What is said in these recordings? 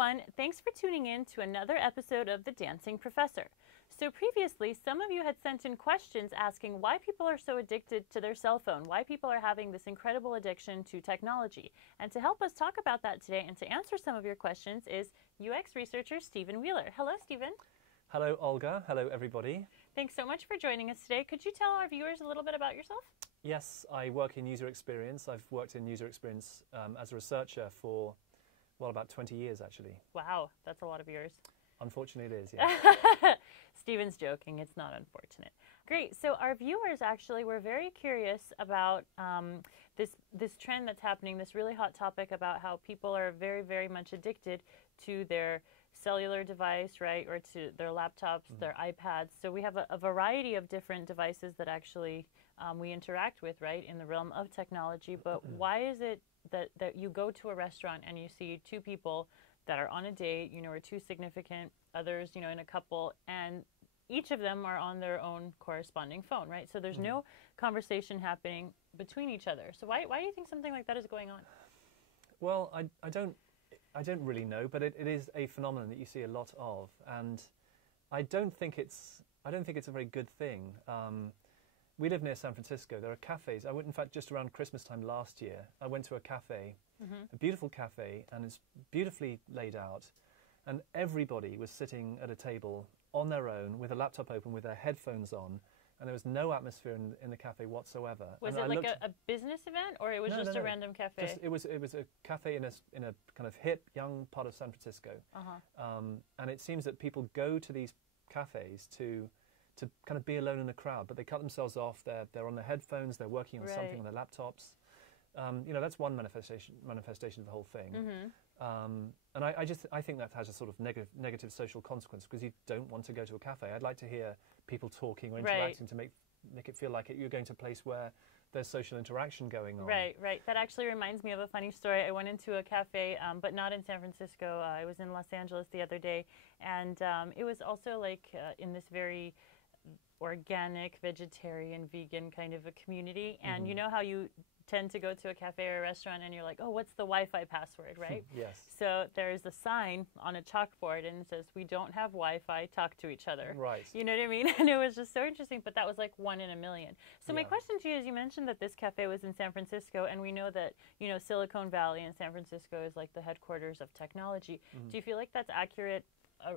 everyone, thanks for tuning in to another episode of The Dancing Professor. So previously, some of you had sent in questions asking why people are so addicted to their cell phone, why people are having this incredible addiction to technology. And to help us talk about that today and to answer some of your questions is UX researcher Stephen Wheeler. Hello, Stephen. Hello, Olga. Hello, everybody. Thanks so much for joining us today. Could you tell our viewers a little bit about yourself? Yes, I work in user experience. I've worked in user experience as a researcher for, well, about 20 years, actually. Wow, that's a lot of years. Unfortunately, it is, yeah. Stephen's joking. It's not unfortunate. Great. So our viewers actually were very curious about this trend that's happening, this really hot topic about how people are very, very much addicted to their cellular device, right, or to their laptops, their iPads. So we have a variety of different devices that actually we interact with, right, in the realm of technology. But why is it that you go to a restaurant and you see two people that are on a date, you know, or two significant others, you know, in a couple, and each of them are on their own corresponding phone, right? So there's no conversation happening between each other. So why do you think something like that is going on? Well, I don't really know, but it is a phenomenon that you see a lot of, and I don't think it's a very good thing. We live near San Francisco. There are cafes. I went, in fact, just around Christmas time last year, I went to a cafe, a beautiful cafe, and it's beautifully laid out, and everybody was sitting at a table on their own with a laptop open with their headphones on, and there was no atmosphere in the cafe whatsoever. Was it like a business event, or it was just a random cafe? It was a cafe in a kind of hip, young part of San Francisco. And it seems that people go to these cafes to kind of be alone in a crowd, but they cut themselves off. They're on their headphones. They're working on something on their laptops. You know, that's one manifestation of the whole thing. And I think that has a sort of negative social consequence, because you don't want to go to a cafe. I'd like to hear people talking or interacting to make it feel like you're going to a place where there's social interaction going on. Right. That actually reminds me of a funny story. I went into a cafe, but not in San Francisco. I was in Los Angeles the other day, and it was also like in this very organic, vegetarian, vegan kind of a community. And you know how you tend to go to a cafe or a restaurant and you're like, oh, what's the Wi-Fi password, right? Yes. So there's a sign on a chalkboard and it says, we don't have Wi-Fi, talk to each other. Right. You know what I mean? And it was just so interesting, but that was like 1 in a million. So my question to you is, you mentioned that this cafe was in San Francisco, and we know that, you know, Silicon Valley and San Francisco is like the headquarters of technology. Do you feel like that's accurate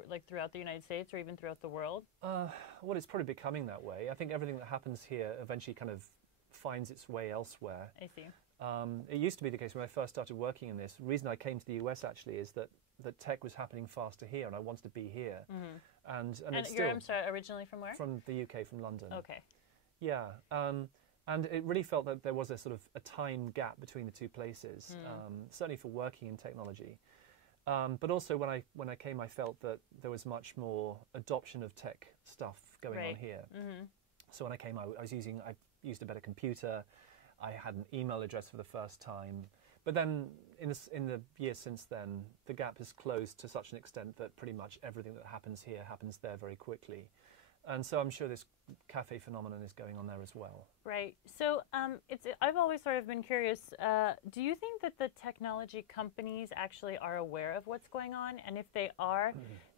like throughout the United States or even throughout the world? Well, it's probably becoming that way. I think everything that happens here eventually kind of finds its way elsewhere. I see. It used to be the case when I first started working in this. The reason I came to the US actually is that tech was happening faster here, and I wanted to be here. And it's you're, still, I'm sorry, originally from where? From the UK, from London. Okay. Yeah. And it really felt that there was a sort of a time gap between the two places, certainly for working in technology. But also when I came, I felt that there was much more adoption of tech stuff going on here. So when I came, I used a better computer. I had an email address for the first time. But then in the years since then, the gap has closed to such an extent that pretty much everything that happens here happens there very quickly. And so I'm sure this cafe phenomenon is going on there as well. Right. So I've always sort of been curious, do you think that the technology companies actually are aware of what's going on? And if they are,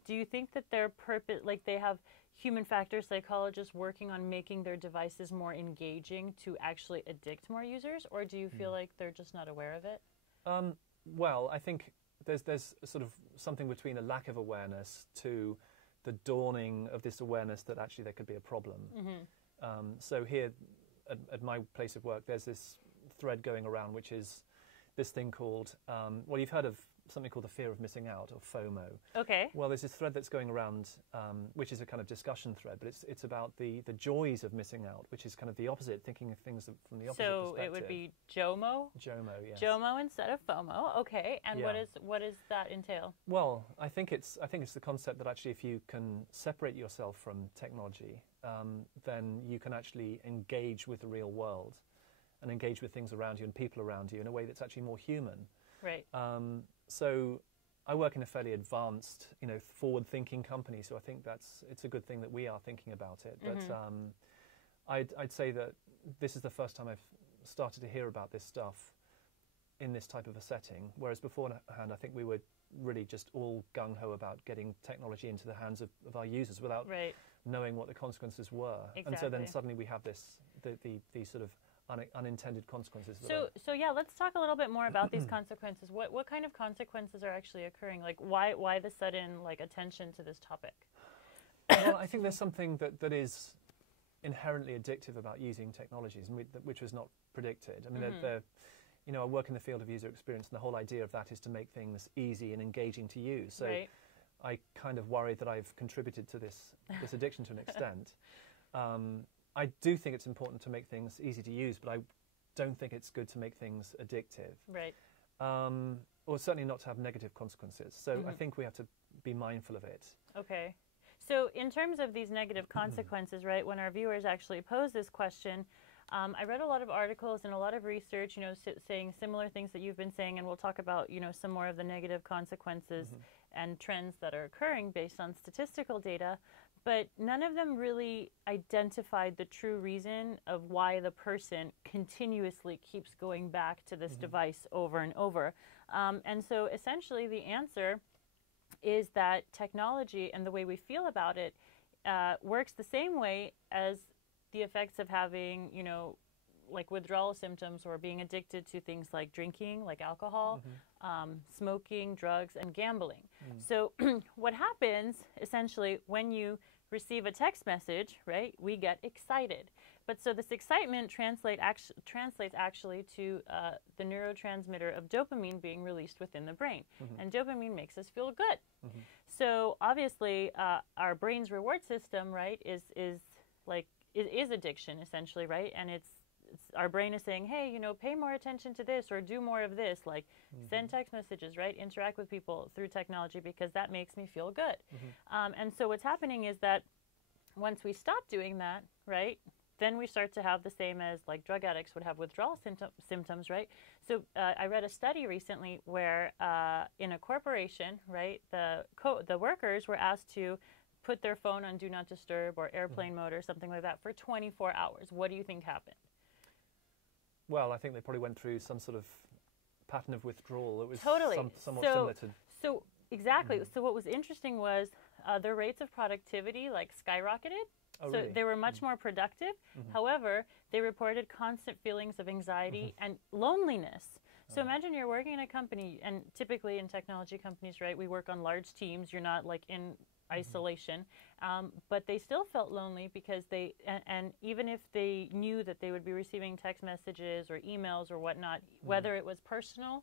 do you think that their purpose, like they have human factor psychologists working on making their devices more engaging to actually addict more users? Or do you feel like they're just not aware of it? Well, I think there's sort of something between a lack of awareness to the dawning of this awareness that actually there could be a problem. So here at my place of work, there's this thread going around, which is this thing called, well, you've heard of something called the fear of missing out, or FOMO. Okay. Well, there's this thread that's going around, which is a kind of discussion thread, but it's about the joys of missing out, which is kind of the opposite, thinking of things from the opposite perspective. So it would be JOMO? JOMO, yes. JOMO instead of FOMO, okay. And what does that entail? Well, I think it's the concept that actually if you can separate yourself from technology, then you can actually engage with the real world and engage with things around you and people around you in a way that's actually more human. Right. So I work in a fairly advanced, you know, forward-thinking company, so I think it's a good thing that we are thinking about it. But I'd say that this is the first time I've started to hear about this stuff in this type of a setting, whereas beforehand I think we were really just all gung-ho about getting technology into the hands of our users without knowing what the consequences were. Exactly. And so then suddenly we have these sort of unintended consequences. So yeah, let's talk a little bit more about these consequences. What kind of consequences are actually occurring? Like why the sudden attention to this topic? Well, I think there's something that is inherently addictive about using technologies, and which was not predicted. I mean, I work in the field of user experience, and the whole idea of that is to make things easy and engaging to use. So I kind of worry that I've contributed to this addiction to an extent. I do think it's important to make things easy to use, but I don't think it's good to make things addictive. Right. Or certainly not to have negative consequences. So I think we have to be mindful of it. Okay. So in terms of these negative consequences, right, when our viewers actually pose this question, I read a lot of articles and a lot of research, saying similar things that you've been saying, and we'll talk about, some more of the negative consequences and trends that are occurring based on statistical data. But none of them really identified the true reason of why the person continuously keeps going back to this device over and over. And so essentially the answer is that technology and the way we feel about it works the same way as the effects of having, like withdrawal symptoms or being addicted to things like drinking, like alcohol, smoking, drugs, and gambling. So what happens essentially when you receive a text message, right, we get excited. But so this excitement translates actually to the neurotransmitter of dopamine being released within the brain. And dopamine makes us feel good. So obviously our brain's reward system, right, is addiction essentially, right? And it's our brain is saying, hey, pay more attention to this or do more of this, like send text messages, right? Interact with people through technology because that makes me feel good. And so what's happening is that once we stop doing that, right, then we start to have the same as like drug addicts would have withdrawal symptoms, right? So I read a study recently where in a corporation, right, the workers were asked to put their phone on Do Not Disturb or airplane mode or something like that for 24 hours. What do you think happened? Well, I think they probably went through some sort of pattern of withdrawal. It was somewhat similar to... So, exactly. So what was interesting was their rates of productivity skyrocketed. Oh, so really? they were much more productive. However, they reported constant feelings of anxiety and loneliness. So imagine you're working in a company, and typically in technology companies, right, we work on large teams. You're not like in isolation, but they still felt lonely because and even if they knew that they would be receiving text messages or emails or whatnot, whether it was personal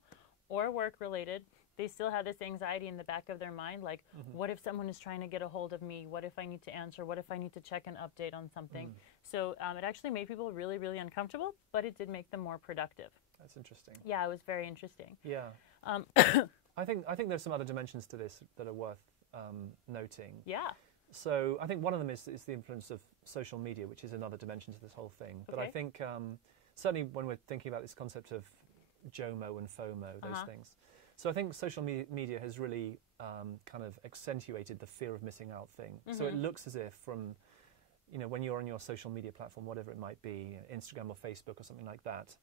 or work related, they still had this anxiety in the back of their mind, like, what if someone is trying to get a hold of me? What if I need to answer? What if I need to check an update on something? So it actually made people really, really uncomfortable, but it did make them more productive. That's interesting. Yeah, it was very interesting. Yeah. I think there's some other dimensions to this that are worth noting. Yeah. So I think one of them is the influence of social media, which is another dimension to this whole thing. But I think certainly when we're thinking about this concept of JOMO and FOMO, those things. So I think social media has really kind of accentuated the fear of missing out thing. So it looks as if from, when you're on your social media platform, whatever it might be, Instagram or Facebook or something like that,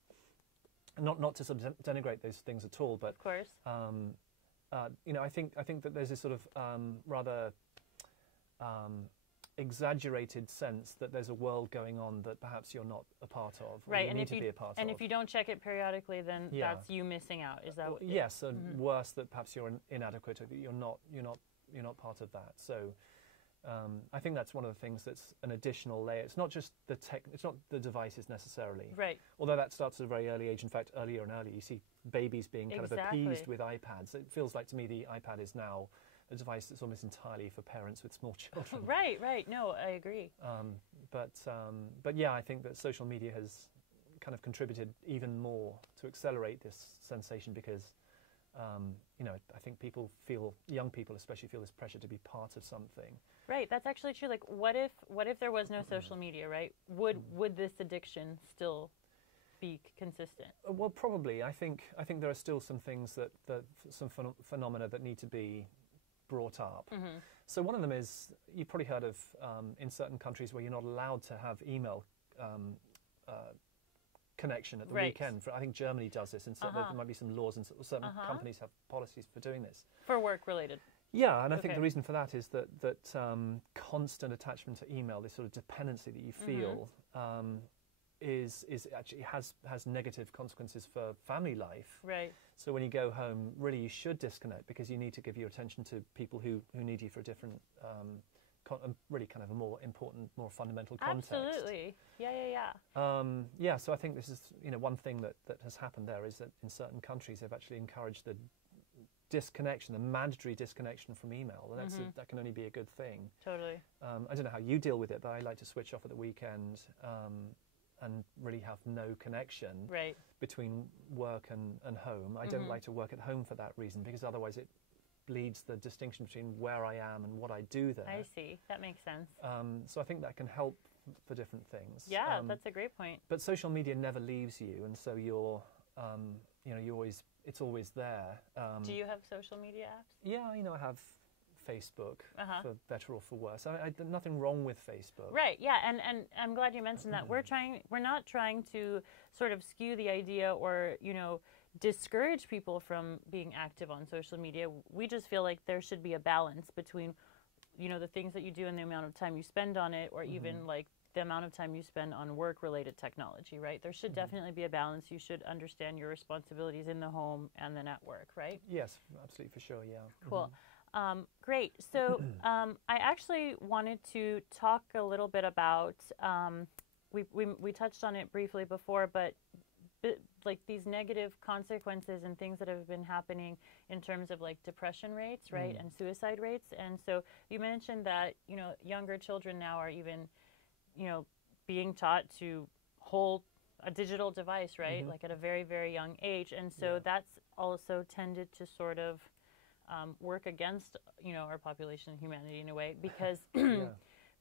not to sort of denigrate those things at all, but of course. I think that there's this sort of rather exaggerated sense that there's a world going on that perhaps you're not a part of, or you need to be a part of. And if you don't check it periodically, then that's you missing out. Is that? Yes, and worse, that perhaps you're inadequate, or that you're not part of that. So I think that's one of the things that's an additional layer. It's not just it's not the devices necessarily. Right. Although that starts at a very early age. In fact, earlier and earlier, you see babies being kind of appeased with iPads. It feels like to me the iPad is now a device that's almost entirely for parents with small children. Right. No, I agree. But yeah, I think that social media has kind of contributed even more to accelerate this sensation because, I think young people especially feel this pressure to be part of something. Right, that's actually true. Like, what if there was no social media, right? Would this addiction still be consistent? Well, probably. I think there are still some things some phenomena that need to be brought up. So one of them is, you've probably heard of connection at the Right. weekend. I think Germany does this, and so there might be some laws, and certain companies have policies for doing this. For work related. Yeah, and I think Okay. the reason for that is that constant attachment to email, this sort of dependency that you feel, is actually has negative consequences for family life. Right. So when you go home, really you should disconnect, because you need to give your attention to people who need you for a different, really kind of a more important, more fundamental context. Absolutely. Yeah. Yeah, so I think this is, one thing that has happened there is that in certain countries they've actually encouraged the disconnection, the mandatory disconnection from email, and that can only be a good thing. Totally. I don't know how you deal with it, but I like to switch off at the weekend and really have no connection Right. between work and home. I don't like to work at home for that reason, because otherwise it bleeds the distinction between where I am and what I do there. I see. That makes sense. So I think that can help for different things. Yeah, that's a great point. But social media never leaves you, and so it's always there. Do you have social media apps? Yeah, I have Facebook, for better or for worse. Nothing wrong with Facebook. Right. Yeah, and I'm glad you mentioned that. We're not trying to sort of skew the idea or discourage people from being active on social media. We just feel like there should be a balance between the things that you do and the amount of time you spend on it, or even like the amount of time you spend on work-related technology, right? There should definitely be a balance. You should understand your responsibilities in the home and then at work, right? Yes, absolutely, for sure, yeah. Cool. Great. So I actually wanted to talk a little bit about, we touched on it briefly before, but like these negative consequences and things that have been happening in terms of like depression rates, right, and suicide rates. And so you mentioned that, younger children now are even, being taught to hold a digital device, right, like at a very, very young age. And so that's also tended to sort of work against, our population and humanity in a way, because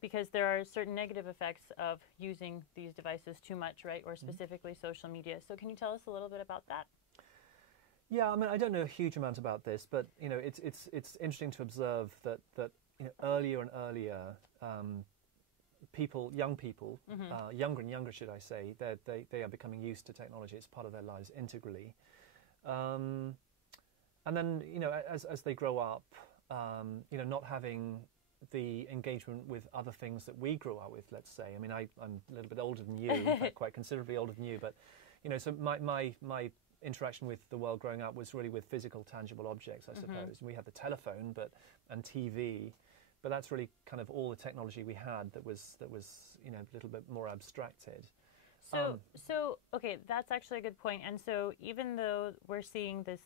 because there are certain negative effects of using these devices too much, right, or specifically social media. So can you tell us a little bit about that? Yeah, I mean, I don't know a huge amount about this, but it's interesting to observe that earlier and earlier, young people, younger and younger, should I say, they are becoming used to technology. It's part of their lives integrally. And then, as they grow up, not having the engagement with other things that we grew up with, let's say. I mean, I'm a little bit older than you, in fact, quite considerably older than you, but, so my interaction with the world growing up was really with physical, tangible objects, I suppose. And we had the telephone and TV, but that's really kind of all the technology we had that was a little bit more abstracted. So okay, that's actually a good point. And so even though we're seeing this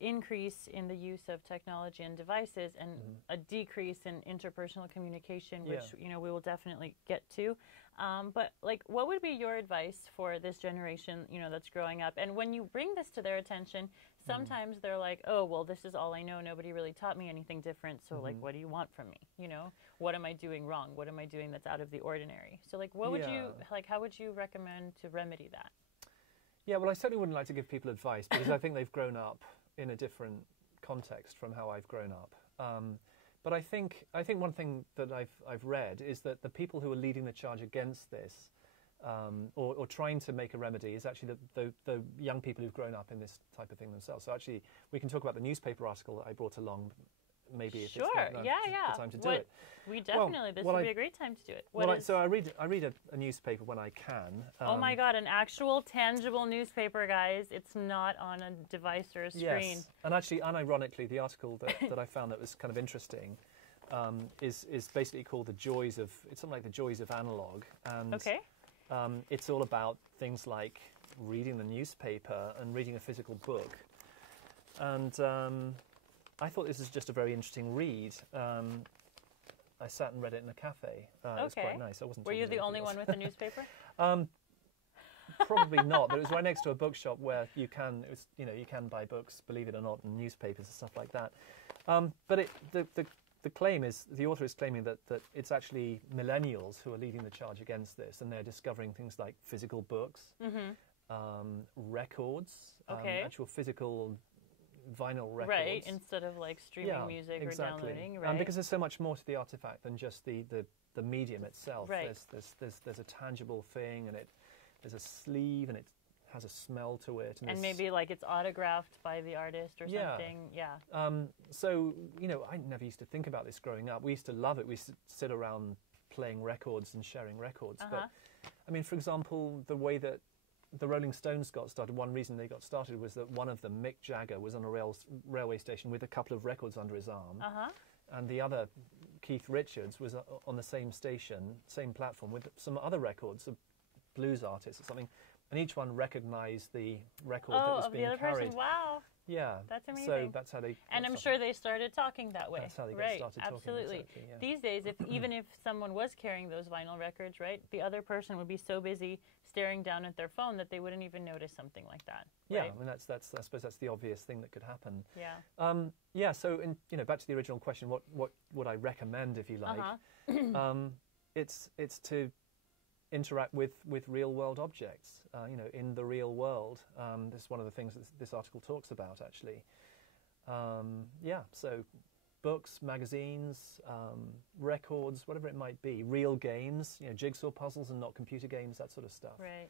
increase in the use of technology and devices and a decrease in interpersonal communication, which we will definitely get to. But like, what would be your advice for this generation, that's growing up? And when you bring this to their attention, sometimes they're like, "Oh, well, this is all I know. Nobody really taught me anything different. So like, what do you want from me? What am I doing wrong? What am I doing that's out of the ordinary?" So like, what would you how would you recommend to remedy that? Yeah, well, I certainly wouldn't like to give people advice, because I think they've grown up in a different context from how I've grown up. But I think one thing that I've read is that the people who are leading the charge against this, or trying to make a remedy, is actually the young people who've grown up in this type of thing themselves. So actually, we can talk about the newspaper article that I brought along. Maybe if it's the time to do it. We definitely, this would be a great time to do it. So I read a newspaper when I can. Oh my God, an actual tangible newspaper, guys. It's not on a device or a screen. Yes, and actually, unironically, the article that I found that was kind of interesting is basically called it's something like The Joys of Analog. And it's all about things like reading the newspaper and reading a physical book. And I thought this was just a very interesting read. I sat and read it in a cafe. It was quite nice. Were you the only one with a newspaper? Probably not, but it was right next to a bookshop where you can buy books, believe it or not, and newspapers and stuff like that. But the author is claiming that it's actually millennials who are leading the charge against this, and they're discovering things like physical books, records, actual physical vinyl records. Right, instead of like streaming music or downloading, right? Because there's so much more to the artifact than just the medium itself. Right. There's a tangible thing, and there's a sleeve and it has a smell to it. And maybe like it's autographed by the artist or something. Yeah. So, you know, I never used to think about this growing up. We used to love it. We used to sit around playing records and sharing records. But, I mean, for example, the way that the Rolling Stones got started, one reason they got started was that one of them, Mick Jagger, was on a railway station with a couple of records under his arm. And the other, Keith Richards, was on the same station, same platform, with some other records, of blues artists or something. And each one recognised the record that was being carried. Oh, the other person. Wow. Yeah. That's amazing. So that's how they... And I'm sure they started talking that way. That's how they got started talking. Absolutely. Exactly, yeah. These days, even if someone was carrying those vinyl records, right, the other person would be so busy staring down at their phone that they wouldn't even notice something like that. Yeah, right? I mean, I suppose that's the obvious thing that could happen. Yeah. Yeah, so, back to the original question, what would I recommend, if you like? It's to interact with real world objects, in the real world. This is one of the things that this article talks about, actually. So books, magazines, records, whatever it might be, real games, jigsaw puzzles and not computer games, that sort of stuff. Right.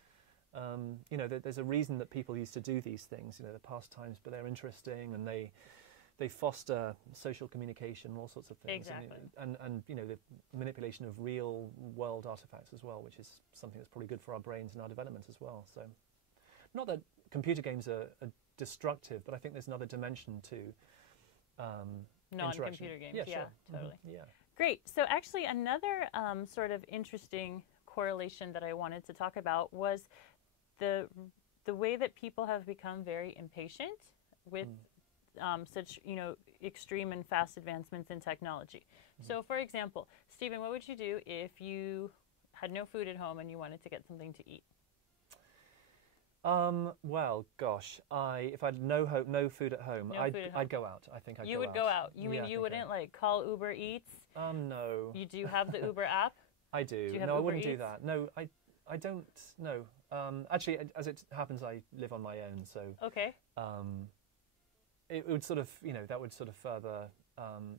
There's a reason that people used to do these things, they're pastimes, but they're interesting, and they foster social communication, all sorts of things. Exactly. And the manipulation of real world artifacts as well, which is something that's probably good for our brains and our development as well. So, not that computer games are destructive, but I think there's another dimension to non-computer games. Yeah, yeah, sure. Totally. Yeah. Great. So actually another sort of interesting correlation that I wanted to talk about was the way that people have become very impatient with such, extreme and fast advancements in technology. So, for example, Stephen, what would you do if you had no food at home and you wanted to get something to eat? Well, gosh, if I had no food at home, I'd go out. I think I'd go out. You would go out. You mean you wouldn't call Uber Eats? No. You do have the Uber app? I do. Do you have I Uber wouldn't Eats? do that. No, I don't. No. Actually, as it happens, I live on my own, so. Okay. It would sort of, that would sort of further,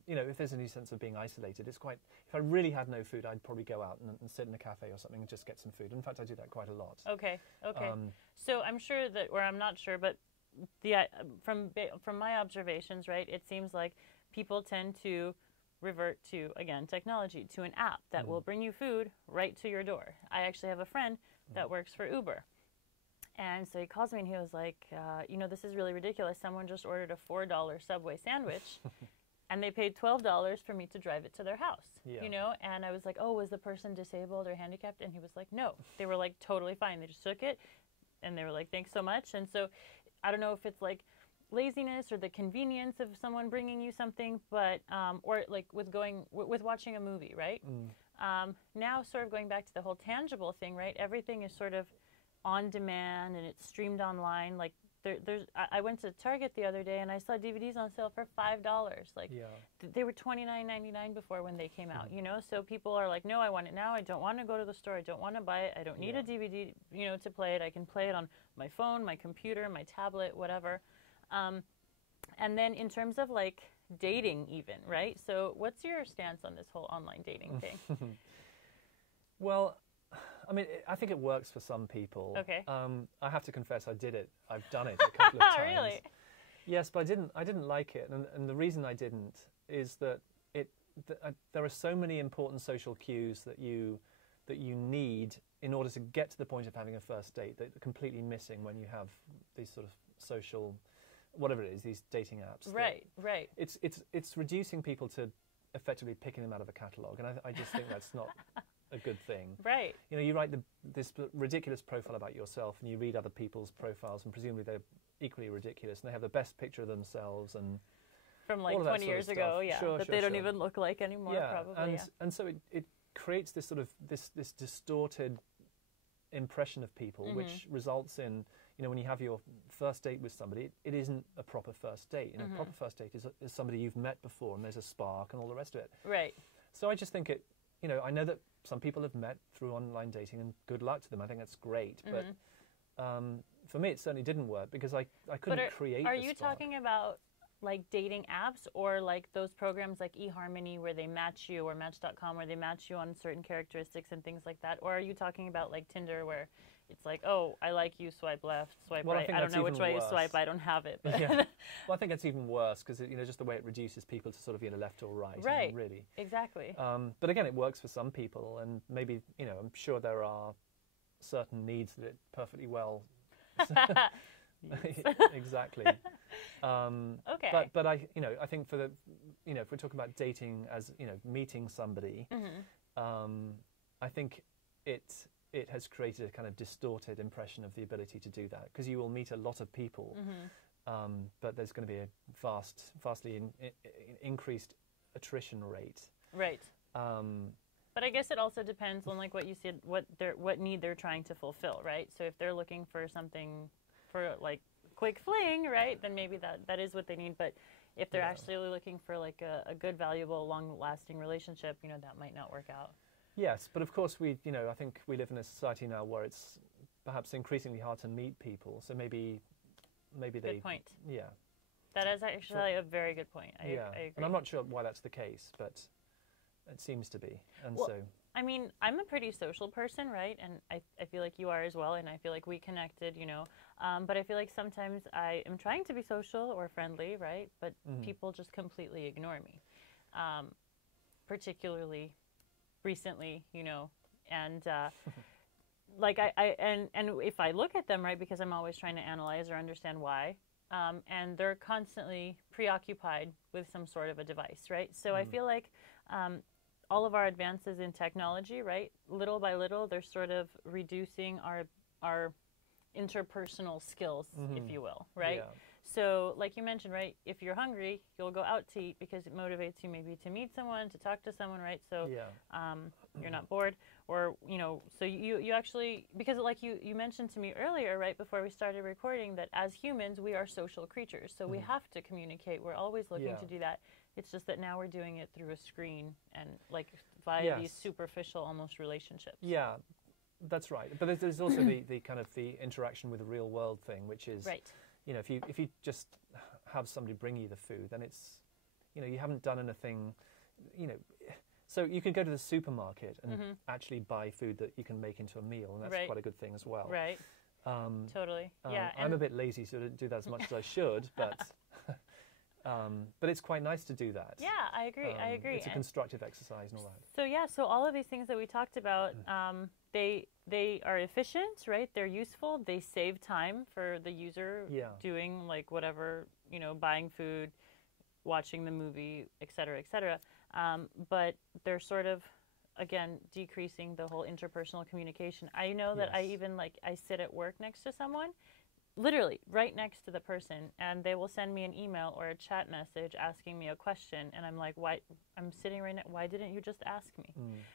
if there's any sense of being isolated, it's quite, if I really had no food, I'd probably go out and sit in a cafe or something and just get some food. In fact, I do that quite a lot. Okay. So I'm sure that, or I'm not sure, but from my observations, right, it seems like people tend to revert to, again, technology, to an app that will bring you food right to your door. I actually have a friend that works for Uber. And so he calls me and he was like, this is really ridiculous. Someone just ordered a $4 Subway sandwich and they paid $12 for me to drive it to their house, And I was like, oh, was the person disabled or handicapped? And he was like, no, they were like totally fine. They just took it and they were like, thanks so much. And so I don't know if it's like laziness or the convenience of someone bringing you something, but, or like with watching a movie, right? Now sort of going back to the whole tangible thing, right? Everything is sort of on demand and it's streamed online. Like I went to Target the other day and I saw DVDs on sale for $5. They were $29.99 before when they came out. So people are like, no, I want it now. I don't want to go to the store. I don't want to buy it. I don't need a DVD, to play it. I can play it on my phone, my computer, my tablet, whatever. And then in terms of like dating, even, right? So what's your stance on this whole online dating thing? Well, I mean, I think it works for some people. Okay. I have to confess, I've done it a couple of times. Really? Yes, but I didn't like it, and the reason I didn't is that there are so many important social cues that you need in order to get to the point of having a first date that are completely missing when you have these sort of social, whatever it is, these dating apps. Right. It's reducing people to effectively picking them out of a catalogue, and I just think that's not a good thing. Right. You write this ridiculous profile about yourself and you read other people's profiles and presumably they're equally ridiculous and they have the best picture of themselves and from like 20 years ago, that they don't even look like anymore, probably. And so it creates this sort of this distorted impression of people, which results in, when you have your first date with somebody, it isn't a proper first date. A proper first date is somebody you've met before and there's a spark and all the rest of it. Right. So I just think I know that some people have met through online dating and good luck to them. I think that's great. But for me, it certainly didn't work because I couldn't create Are the you spark. talking about like dating apps or like those programs like eHarmony where they match you, or Match.com where they match you on certain characteristics and things like that? Or are you talking about like Tinder where it's like, oh, I like you, swipe left, swipe right. I don't know which way you swipe. I don't have it. But Yeah. Well, I think it's even worse because, just the way it reduces people to sort of, left or right. Right. Really. Exactly. But again, it works for some people, and maybe, I'm sure there are certain needs that it perfectly well. Exactly. Okay. But I think for the, if we're talking about dating as, meeting somebody, I think it has created a kind of distorted impression of the ability to do that, because you will meet a lot of people, but there's going to be a vastly increased attrition rate. Right. But I guess it also depends on like what you said, what need they're trying to fulfill, right? So if they're looking for something for like quick fling, right, then maybe that is what they need. But if they're actually looking for like a good, valuable, long-lasting relationship, that might not work out. Yes, but of course I think we live in a society now where it's perhaps increasingly hard to meet people. So maybe they. Good point. Yeah. That is actually a very good point. I agree. And I'm not sure why that's the case, but it seems to be. And well, I mean, I'm a pretty social person, right? And I feel like you are as well, and I feel like we connected, but I feel like sometimes I am trying to be social or friendly, right? But people just completely ignore me, particularly recently, and like and if I look at them, right, because I'm always trying to analyze or understand why, and they're constantly preoccupied with some sort of a device, right? So I feel like all of our advances in technology, right, little by little, they're sort of reducing our interpersonal skills, if you will, right? Yeah. So like you mentioned, right, if you're hungry, you'll go out to eat because it motivates you maybe to meet someone, to talk to someone, right? So you're not bored, or, so you actually, because like you mentioned to me earlier, right, before we started recording, that as humans, we are social creatures. So we have to communicate. We're always looking to do that. It's just that now we're doing it through a screen and like via these superficial almost relationships. Yeah, that's right. But there's also the kind of the interaction with the real world thing, which is, right. If you just have somebody bring you the food, then it's, you haven't done anything, So you can go to the supermarket and actually buy food that you can make into a meal, and that's quite a good thing as well. Right. Totally. Yeah. I'm a bit lazy, so I don't do that as much as I should, but it's quite nice to do that. Yeah, I agree. It's a constructive exercise and all that. So so all of these things that we talked about, they are efficient, right? They're useful. They save time for the user doing like whatever, buying food, watching the movie, et cetera, et cetera. But they're sort of, again, decreasing the whole interpersonal communication. I know that I sit at work next to someone, literally right next to the person, and they will send me an email or a chat message asking me a question, and I'm like, why? I'm sitting right now. Why didn't you just ask me?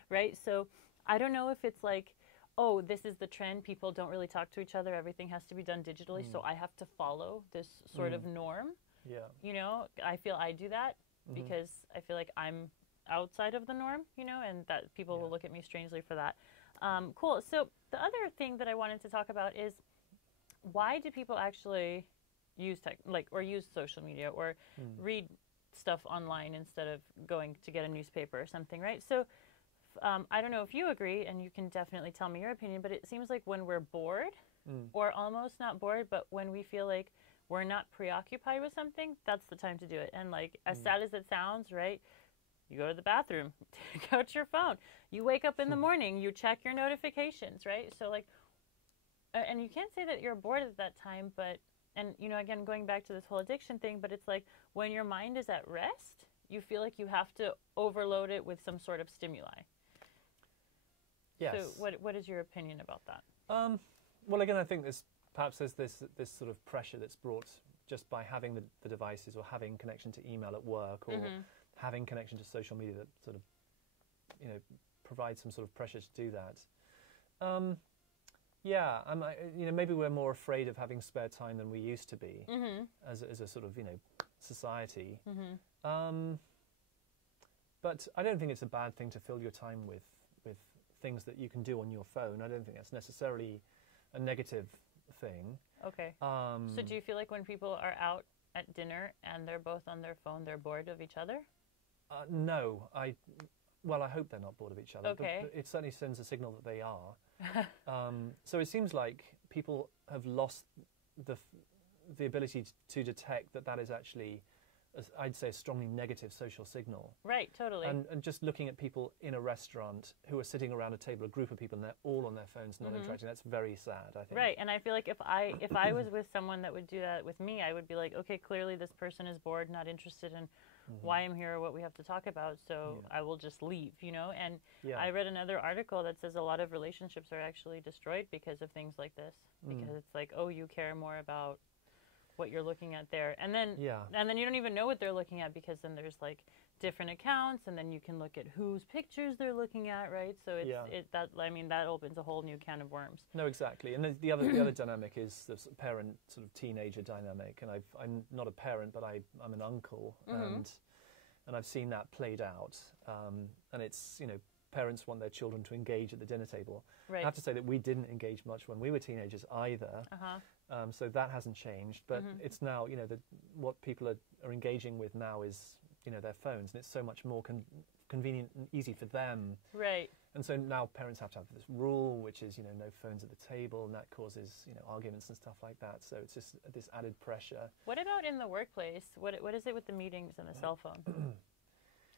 Right? So I don't know if it's like, oh, this is the trend. People don't really talk to each other. Everything has to be done digitally, so I have to follow this sort of norm. Yeah. I feel I do that because I feel like I'm outside of the norm, and that people will look at me strangely for that. Cool. So the other thing that I wanted to talk about is, why do people actually use use social media or read stuff online instead of going to get a newspaper or something, right? So I don't know if you agree, and you can definitely tell me your opinion, but it seems like when we're bored, or almost not bored, but when we feel like we're not preoccupied with something, that's the time to do it. And like, as sad as it sounds, right? You go to the bathroom, take out your phone. You wake up in the morning, you check your notifications, right? So like, and you can't say that you're bored at that time, but, and again, going back to this whole addiction thing, but it's like when your mind is at rest, you feel like you have to overload it with some sort of stimuli. Yes. So what is your opinion about that? Well, again, I think there's this sort of pressure that's brought just by having the devices, or having connection to email at work, or having connection to social media, that sort of, provides some sort of pressure to do that. Maybe we're more afraid of having spare time than we used to be as a sort of, society. But I don't think it's a bad thing to fill your time with things that you can do on your phone. I don't think that's necessarily a negative thing. Okay. So do you feel like when people are out at dinner and they're both on their phone, they're bored of each other? No, I hope they're not bored of each other. Okay. But it certainly sends a signal that they are. So it seems like people have lost the ability to detect that is actually, I'd say, a strongly negative social signal. Right, totally. And just looking at people in a restaurant who are sitting around a table, a group of people, and they're all on their phones, not interacting, that's very sad, I think. Right, and I feel like if I was with someone that would do that with me, I would be like, okay, clearly this person is bored, not interested in why I'm here or what we have to talk about, so I will just leave, you know? And I read another article that says a lot of relationships are actually destroyed because of things like this, because it's like, oh, you care more about what you're looking at there, and then you don't even know what they're looking at, because then there's like different accounts, and then you can look at whose pictures they're looking at, right? So that opens a whole new can of worms. No, exactly. And the other dynamic is the parent sort of teenager dynamic, and I'm not a parent, but I'm an uncle, and I've seen that played out, and it's, you know, parents want their children to engage at the dinner table. Right. I have to say that we didn't engage much when we were teenagers either. So that hasn't changed, but it's now, you know, what people are engaging with now is, you know, their phones, and it's so much more convenient and easy for them. Right. And so now parents have to have this rule, which is, you know, no phones at the table, and that causes, you know, arguments and stuff like that. So it's just this added pressure. What about in the workplace? What is it with the meetings and the cell phone?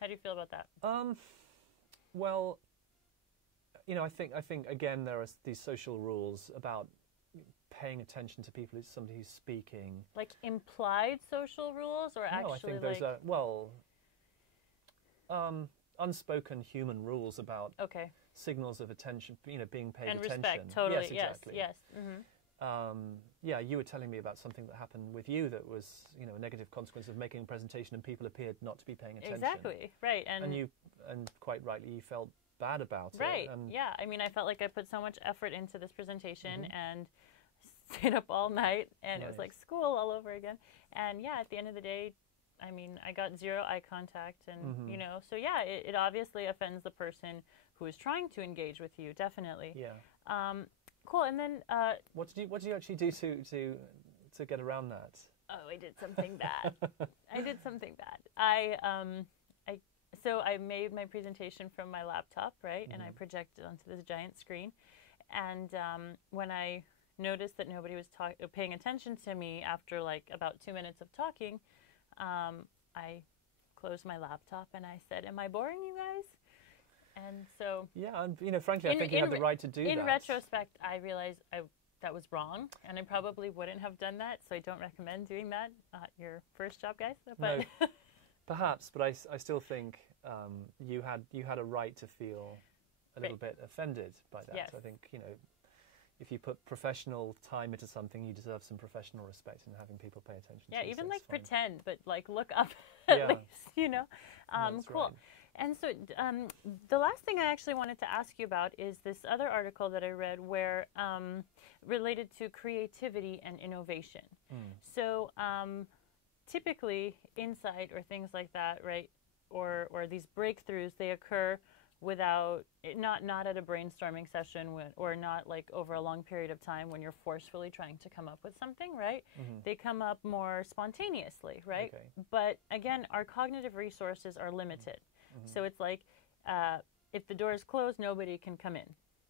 How do you feel about that? Well, you know, I think again there are these social rules about paying attention to people, somebody who's speaking. Like implied social rules, or actually? No, I think those are unspoken human rules about signals of attention, you know, being paid attention. And respect, totally. Yes, exactly. Yes. You were telling me about something that happened with you that was, you know, a negative consequence of making a presentation, and people appeared not to be paying attention. Exactly, right. And quite rightly, you felt bad about it. Right. Yeah. I mean, I felt like I put so much effort into this presentation and stayed up all night, and it was like school all over again. And at the end of the day, I mean, I got zero eye contact, and you know, so it obviously offends the person who is trying to engage with you. Definitely. Yeah. Cool. And then what did you actually do to get around that? Oh, I did something bad. So I made my presentation from my laptop, right? And I projected onto this giant screen. And when I noticed that nobody was paying attention to me after like about 2 minutes of talking, I closed my laptop and I said, "Am I boring you guys?" And so and you know, frankly, I think you have the right to do that. In retrospect, I realized that was wrong, and I probably wouldn't have done that. So I don't recommend doing that. Your first job, guys. But no, perhaps, but I still think you had a right to feel a little bit offended by that. Yes. I think, you know, if you put professional time into something, you deserve some professional respect, and having people pay attention. Yeah, to even so like fine. pretend, but like look up at least, you know. Cool. Right. And so the last thing I actually wanted to ask you about is this other article that I read where related to creativity and innovation. So typically insight or things like that, right, or these breakthroughs, they occur without not at a brainstorming session or not like over a long period of time when you're forcefully trying to come up with something, right? They come up more spontaneously, right? Okay. But again, our cognitive resources are limited. So it's like if the door is closed, nobody can come in,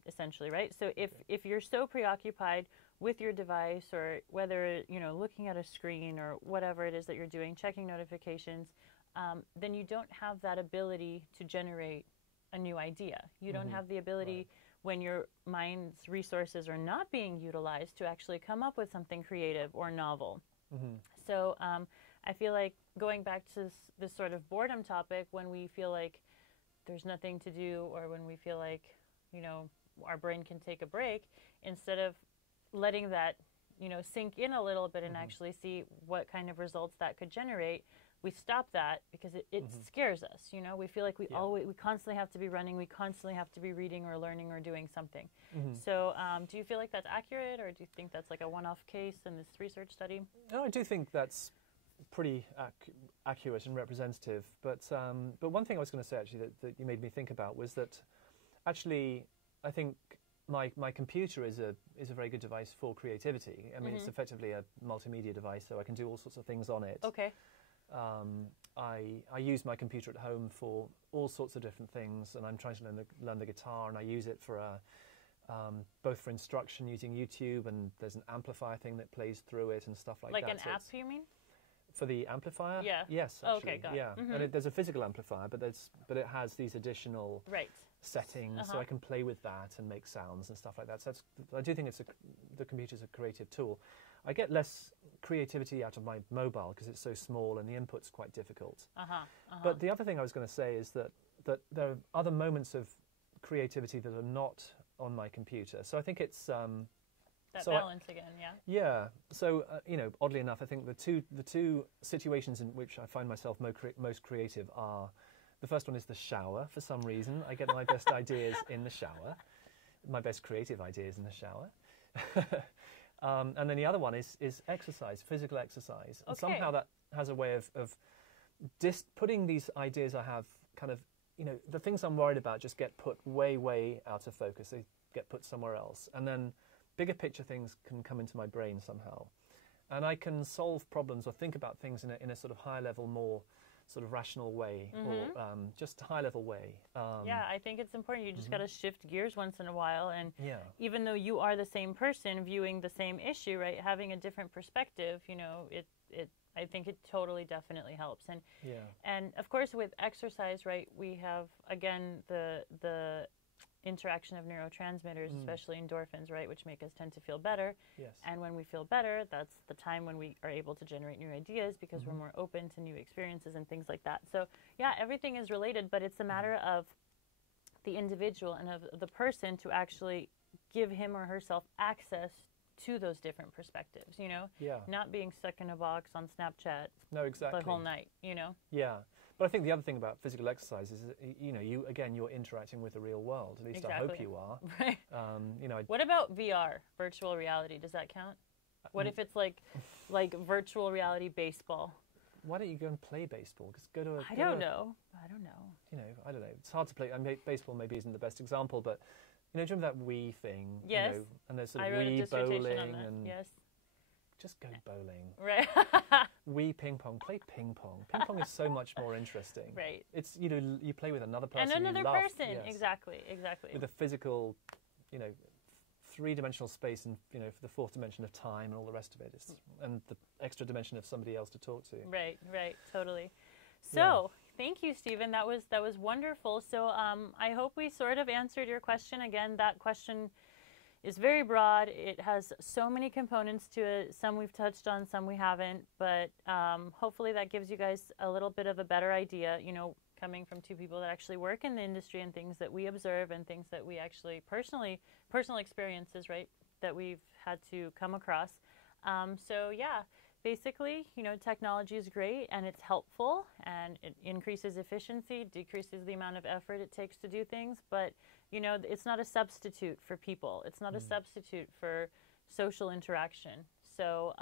essentially, right? So if you're so preoccupied with your device, or whether, you know, looking at a screen or whatever it is that you're doing, checking notifications, then you don't have that ability to generate a new idea. You don't have the ability when your mind's resources are not being utilized to actually come up with something creative or novel. So I feel like going back to this sort of boredom topic, when we feel like there's nothing to do, or when we feel like, you know, our brain can take a break, instead of letting that, you know, sink in a little bit and actually see what kind of results that could generate, we stop that because it scares us. You know, we feel like we constantly have to be running, we constantly have to be reading or learning or doing something. So do you feel like that's accurate, or do you think that's like a one-off case in this research study? No, I do think that's pretty accurate and representative. But one thing I was going to say actually that you made me think about was that actually I think my computer is a very good device for creativity. I mean, it's effectively a multimedia device, so I can do all sorts of things on it. Okay. I use my computer at home for all sorts of different things, and I'm trying to learn the guitar, and I use it for both for instruction using YouTube, and there's an amplifier thing that plays through it and stuff like that. Like an app, you mean? For the amplifier? Yeah. Yes, actually. Okay, got it. Yeah. And there's a physical amplifier, but it has these additional settings, so I can play with that and make sounds and stuff like that. So I do think the computer's a creative tool. I get less creativity out of my mobile because it's so small and the input's quite difficult. But the other thing I was going to say is that there are other moments of creativity that are not on my computer. So I think it's that balance again, yeah. Yeah. So oddly enough, I think the two situations in which I find myself most creative are, the first one is the shower. For some reason, I get my best ideas in the shower, my best creative ideas in the shower. And then the other one is exercise, physical exercise. And somehow that has a way of putting these ideas I have kind of, the things I'm worried about just get put way, way out of focus. They get put somewhere else. And then bigger picture things can come into my brain somehow. And I can solve problems or think about things in a sort of higher level, more sort of rational way, or just high level way. Yeah, I think it's important. You just got to shift gears once in a while, and even though you are the same person viewing the same issue, right, having a different perspective, I think it totally definitely helps. And of course with exercise, right, we have again the interaction of neurotransmitters, especially endorphins, right, which make us tend to feel better. Yes. And when we feel better, that's the time when we are able to generate new ideas because we're more open to new experiences and things like that. So yeah, everything is related, but it's a matter of the individual and of the person to actually give him or herself access to those different perspectives, not being stuck in a box on Snapchat the whole night, Yeah. But I think the other thing about physical exercise is, you're interacting with the real world. At least I hope you are. Right. What about VR, virtual reality? Does that count? What if it's like virtual reality baseball? Why don't you go and play baseball? Just go to I don't know. I don't know. It's hard to play. I mean, baseball maybe isn't the best example, but do you remember that Wii thing? Yes. And there's sort I of wrote a Wii dissertation bowling on that. and Yes. Just go bowling. Right. Wii ping pong. Play ping pong. Ping pong is so much more interesting. Right. It's you play with another person. And another you love. person. Yes. Exactly. With a physical, three-dimensional space and for the fourth dimension of time and all the rest of it, and the extra dimension of somebody else to talk to. Right. Totally. So thank you, Stephen. That was wonderful. So I hope we sort of answered your question. Again, that question is very broad. It has so many components to it. Some we've touched on, some we haven't. But hopefully that gives you guys a little bit of a better idea, coming from two people that actually work in the industry and things that we observe and things that we actually personal experiences, right, that we've had to come across. So yeah, basically, technology is great and it's helpful and it increases efficiency, decreases the amount of effort it takes to do things, but it's not a substitute for people. It's not a substitute for social interaction. So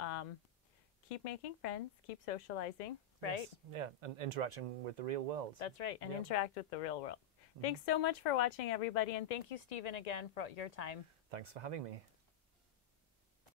keep making friends, keep socializing, right? Yes. Yeah, and interacting with the real world. That's right, and interact with the real world. Thanks so much for watching, everybody, and thank you, Stephen, again, for your time. Thanks for having me.